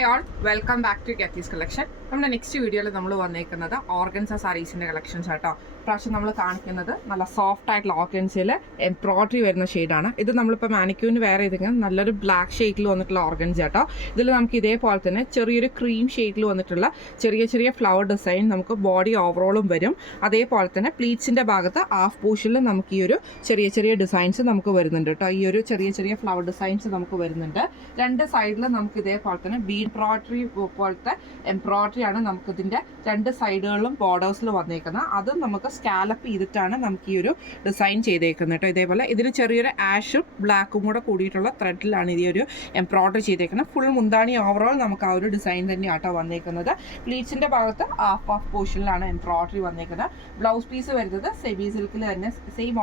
Hi all, welcome back to Gathi's collection. നമ്മുടെ next വീഡിയോയിൽ നമ്മൾ വന്നേക്കുന്നത് ഓർഗൻസ സാരീസിൻ്റെ കളക്ഷൻസ് ആട്ടോ. പ്രാവശ്യം നമ്മൾ കാണിക്കുന്നത് നല്ല സോഫ്റ്റ് ആയിട്ടുള്ള ഓർഗൻസയിൽ എംബ്രോയിഡറി വരുന്ന ഷെയ്ഡാണ്. ഇത് നമ്മളിപ്പോൾ മാനിക്യൂവിന് വേറെ ചെയ്തെങ്കിൽ നല്ലൊരു ബ്ലാക്ക് ഷെയ്ഡിൽ വന്നിട്ടുള്ള ഓർഗൻസ ആട്ടോ. ഇതിൽ നമുക്ക് ഇതേപോലെ തന്നെ ചെറിയൊരു ക്രീം ഷെയ്ഡിൽ വന്നിട്ടുള്ള ചെറിയ ചെറിയ ഫ്ലവർ ഡിസൈൻ നമുക്ക് ബോഡി ഓവറോളും വരും. അതേപോലെ തന്നെ പ്ലീറ്റ്സിൻ്റെ ഭാഗത്ത് ഹാഫ് പോർഷനിൽ നമുക്ക് ഈ ഒരു ചെറിയ ചെറിയ ഡിസൈൻസ് നമുക്ക് വരുന്നുണ്ട് കേട്ടോ. ഈ ഒരു ചെറിയ ചെറിയ ഫ്ലവർ ഡിസൈൻസ് നമുക്ക് വരുന്നുണ്ട്. രണ്ട് സൈഡിൽ നമുക്ക് ഇതേപോലെ തന്നെ ബീഡ് എംബ്രോയിഡറി പോലത്തെ എംബ്രോയിഡറി ആണ് നമുക്ക് ഇതിൻ്റെ രണ്ട് സൈഡുകളിലും ബോർഡേഴ്സിൽ വന്നേക്കുന്നത്. അതും നമുക്ക് സ്കാലപ്പ് ചെയ്തിട്ടാണ് നമുക്ക് ഈ ഒരു ഡിസൈൻ ചെയ്തേക്കുന്നത് കേട്ടോ. ഇതേപോലെ ഇതിന് ചെറിയൊരു ആഷും ബ്ലാക്കും കൂടെ കൂടിയിട്ടുള്ള ത്രെഡിലാണ് ഈ ഒരു എംബ്രോയിഡറി ചെയ്തേക്കുന്നത്. ഫുൾ മുന്താണി ഓവറോൾ നമുക്ക് ആ ഒരു ഡിസൈൻ തന്നെയാട്ടോ വന്നേക്കുന്നത്. പ്ലീറ്റ്സിൻ്റെ ഭാഗത്ത് ഹാഫ് പോർഷനിലാണ് എംബ്രോയിഡറി വന്നേക്കുന്നത്. ബ്ലൗസ് പീസ് വരുന്നത് സെമി സിൽക്കിൽ തന്നെ സെയിം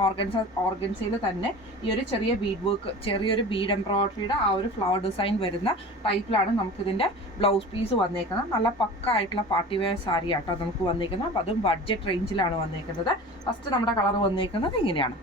ഓർഗൻസയിൽ തന്നെ ഈ ഒരു ചെറിയ ബീഡ് വർക്ക്, ചെറിയൊരു ബീഡ് എംബ്രോയിഡറിയുടെ ആ ഒരു ഫ്ലവർ ഡിസൈൻ വരുന്ന ടൈപ്പിലാണ് നമുക്കിതിൻ്റെ ബ്ലൗസ് പീസ് വന്നേക്കുന്നത്. നല്ല പക്ക ആയിട്ടുള്ള പാർട്ടി വെയർ സാരി ആട്ടോ നമുക്ക് വന്നേക്കുന്നത്. അപ്പോൾ അതും ബഡ്ജറ്റ് റേഞ്ചിലാണ് വന്നേക്കുന്നത്. ഫസ്റ്റ് നമ്മുടെ കളർ വന്നേക്കുന്നത് ഇങ്ങനെയാണ്.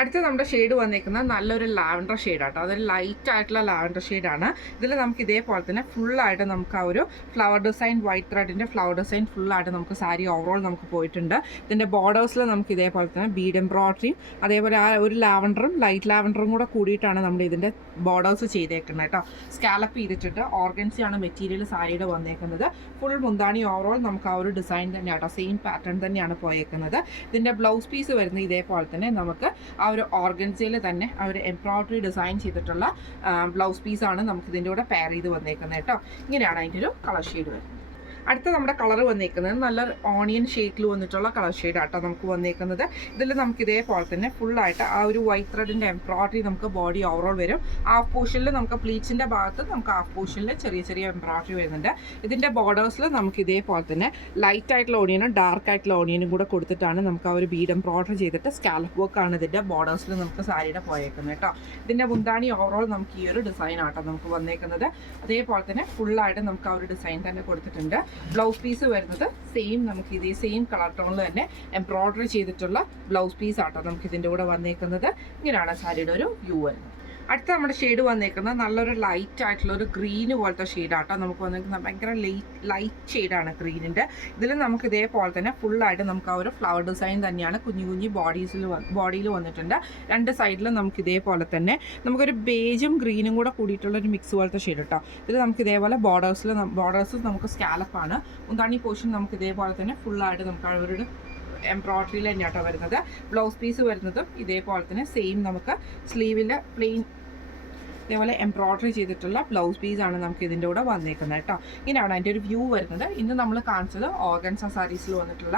അടുത്ത നമ്മുടെ ഷെയ്ഡ് വന്നേക്കുന്നത് നല്ലൊരു ലാവൻഡർ ഷെയ്ഡാട്ടോ. അതൊരു ലൈറ്റ് ആയിട്ടുള്ള ലാവൻഡർ ഷെയ്ഡാണ്. ഇതിൽ നമുക്ക് ഇതേപോലെ തന്നെ ഫുള്ളായിട്ട് നമുക്ക് ആ ഒരു ഫ്ലവർ ഡിസൈൻ, വൈറ്റ് ത്രെഡിൻ്റെ ഫ്ലവർ ഡിസൈൻ ഫുള്ളായിട്ട് നമുക്ക് സാരി ഓവറോൾ നമുക്ക് പോയിട്ടുണ്ട്. ഇതിൻ്റെ ബോർഡേഴ്സിൽ നമുക്ക് ഇതേപോലെ തന്നെ ബീഡ് എംബ്രോയിഡറിയും അതേപോലെ ആ ഒരു ലാവൻഡറും ലൈറ്റ് ലാവൻഡറും കൂടെ കൂടിയിട്ടാണ് നമ്മൾ ഇതിൻ്റെ ബോർഡേഴ്സ് ചെയ്തേക്കുന്നത് കേട്ടോ. സ്കാലപ്പ് ചെയ്തിട്ടുണ്ട്. ഓർഗൻസിയാണ് മെറ്റീരിയൽ സാരിയുടെ വന്നേക്കുന്നത്. ഫുൾ മുന്താണി ഓവറോൾ നമുക്ക് ആ ഒരു ഡിസൈൻ തന്നെയാട്ടോ, സെയിം പാറ്റേൺ തന്നെയാണ് പോയേക്കുന്നത്. ഇതിൻ്റെ ബ്ലൗസ് പീസ് വരുന്നത് ഇതേപോലെ തന്നെ നമുക്ക് ആ ഒരു ഓർഗൻസയിൽ തന്നെ ആ ഒരു എംബ്രോയിഡറി ഡിസൈൻ ചെയ്തിട്ടുള്ള ബ്ലൗസ് പീസാണ് നമുക്ക് ഇതിൻ്റെ കൂടെ പെയർ ചെയ്ത് വന്നേക്കുന്നത് കേട്ടോ. ഇങ്ങനെയാണ് അതിൻ്റെ ഒരു കളർ ഷെയ്ഡ് വരുന്നത്. അടുത്ത നമ്മുടെ കളർ വന്നേക്കുന്നത് നല്ല ഓണിയൻ ഷെയ്ഡിൽ വന്നിട്ടുള്ള കളർ ഷെയ്ഡാട്ടോ നമുക്ക് വന്നേക്കുന്നത്. ഇതിൽ നമുക്ക് ഇതേപോലെ തന്നെ ഫുള്ളായിട്ട് ആ ഒരു വൈറ്റ് ത്രെഡിൻ്റെ എംബ്രോയിഡറി നമുക്ക് ബോഡി ഓവറോൾ വരും. ഹാഫ് പോർഷനിൽ നമുക്ക് പ്ലീറ്റ്സിൻ്റെ ഭാഗത്ത് നമുക്ക് ഹാഫ് പോർഷനിൽ ചെറിയ ചെറിയ എംബ്രോയിഡറി വരുന്നുണ്ട്. ഇതിൻ്റെ ബോർഡേഴ്സിൽ നമുക്ക് ഇതേപോലെ തന്നെ ലൈറ്റ് ആയിട്ടുള്ള ഓണിയനും ഡാർക്ക് ആയിട്ടുള്ള ഓണിയനും കൂടെ കൊടുത്തിട്ടാണ് നമുക്ക് ആ ഒരു ബീഡ് എംബ്രോയിഡറി ചെയ്തിട്ട് സ്കാലപ്പ് വർക്കാണ് ഇതിൻ്റെ ബോർഡേഴ്സിൽ നമുക്ക് സാരിയുടെ പോയേക്കുന്നത് കേട്ടോ. ഇതിൻ്റെ മുന്താണി ഓവറോൾ നമുക്ക് ഈ ഒരു ഡിസൈൻ ആട്ടോ നമുക്ക് വന്നേക്കുന്നത്. അതേപോലെ തന്നെ ഫുള്ളായിട്ട് നമുക്ക് ആ ഒരു ഡിസൈൻ തന്നെ കൊടുത്തിട്ടുണ്ട്. ബ്ലൗസ് പീസ് വരുന്നത് സെയിം നമുക്ക് ഇതേ സെയിം കളർ ടോണിൽ തന്നെ എംബ്രോയിഡറി ചെയ്തിട്ടുള്ള ബ്ലൗസ് പീസ് ആട്ടോ നമുക്ക് ഇതിൻ്റെ കൂടെ വന്നേക്കുന്നത്. ഇങ്ങനെയാണ് സാരിയുടെ ഒരു വ്യൂ വരുന്നത്. അടുത്ത നമ്മുടെ ഷെയ്ഡ് വന്നേക്കുന്നത് നല്ലൊരു ലൈറ്റ് ആയിട്ടുള്ള ഒരു ഗ്രീന് പോലത്തെ ഷെയ്ഡാട്ടോ നമുക്ക് വന്നേക്കുന്നത്. ഭയങ്കര ലൈറ്റ് ഷെയ്ഡാണ് ഗ്രീനിൻ്റെ. ഇതിൽ നമുക്ക് ഇതേപോലെ തന്നെ ഫുള്ളായിട്ട് നമുക്ക് ആ ഒരു ഫ്ലവർ ഡിസൈൻ തന്നെയാണ് കുഞ്ഞു കുഞ്ഞു ബോഡിയിൽ വന്നിട്ടുണ്ട്. രണ്ട് സൈഡിലും നമുക്ക് ഇതേപോലെ തന്നെ നമുക്കൊരു ബേജും ഗ്രീനും കൂടെ കൂടിയിട്ടുള്ള ഒരു മിക്സ് പോലത്തെ ഷെയ്ഡ് കേട്ടോ. ഇതിൽ നമുക്ക് ഇതേപോലെ ബോർഡേഴ്സ് നമുക്ക് സ്കാലപ്പാണ്. മുന്താണി പോർഷൻ നമുക്ക് ഇതേപോലെ തന്നെ ഫുള്ളായിട്ട് നമുക്ക് ആ ഒരു എംബ്രോയിഡറിയിൽ തന്നെയാട്ടോ വരുന്നത്. ബ്ലൗസ് പീസ് വരുന്നതും ഇതേപോലെ തന്നെ സെയിം നമുക്ക് സ്ലീവിൽ പ്ലെയിൻ ഇതേപോലെ എംബ്രോയിഡറി ചെയ്തിട്ടുള്ള ബ്ലൗസ് പീസാണ് നമുക്ക് ഇതിൻ്റെ കൂടെ വന്നേക്കുന്നത് കേട്ടോ. ഇങ്ങനെയാണ് അതിൻ്റെ ഒരു വ്യൂ വരുന്നത്. ഇന്ന് നമ്മൾ കാണിച്ചത് ഓർഗൻസ സാരീസിൽ വന്നിട്ടുള്ള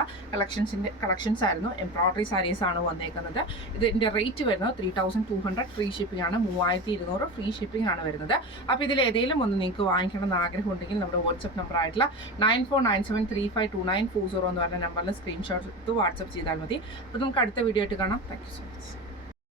കളക്ഷൻസ് ആയിരുന്നു. എംബ്രോയിഡറി സാരീസാണ് വന്നേക്കുന്നത്. ഇതിൻ്റെ റേറ്റ് വരുന്നത് 3200 ഫ്രീ ഷിപ്പിംഗ് ആണ്. 3200 ഫ്രീ ഷിപ്പിംഗ് ആണ് വരുന്നത്. അപ്പോൾ ഇതിൽ ഏതെങ്കിലും ഒന്ന് നിങ്ങൾക്ക് വാങ്ങിക്കണമെന്ന് ആഗ്രഹം ഉണ്ടെങ്കിൽ നമ്മുടെ വാട്സപ്പ് നമ്പർ ആയിട്ടുള്ള 9497352940 എന്ന് പറഞ്ഞ നമ്പറിൽ സ്ക്രീൻഷോട്ട് എടുത്ത് വാട്സപ്പ് ചെയ്താൽ മതി. അപ്പോൾ നമുക്ക് അടുത്ത വീഡിയോ ആയിട്ട് കാണാം. Thank you so much.